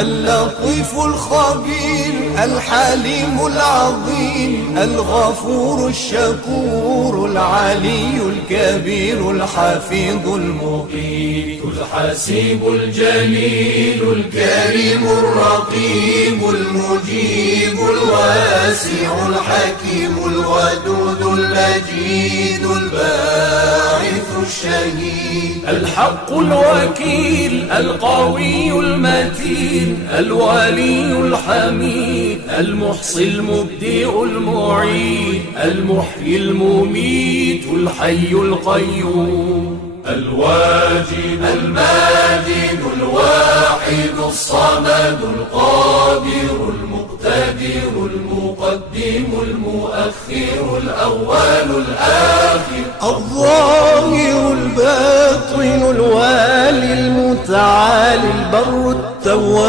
اللطيف الخبير الحليم العظيم الغفور الشكور العلي الكبير الحفيظ المقيت الحسيب الجليل الكريم الرقيب المجيب الواسع الحكيم الودود المجيد الباعث الشهيد الحق الوكيل القوي المتين الولي الحميد المحصي المبدئ المعيد المحيي المميت الحي القيوم الواجد الماجد الواحد الصمد القادر المقتدر المقدم المؤخر الأول الآخر الظاهر الباطن الوالي المتعالي البر التواب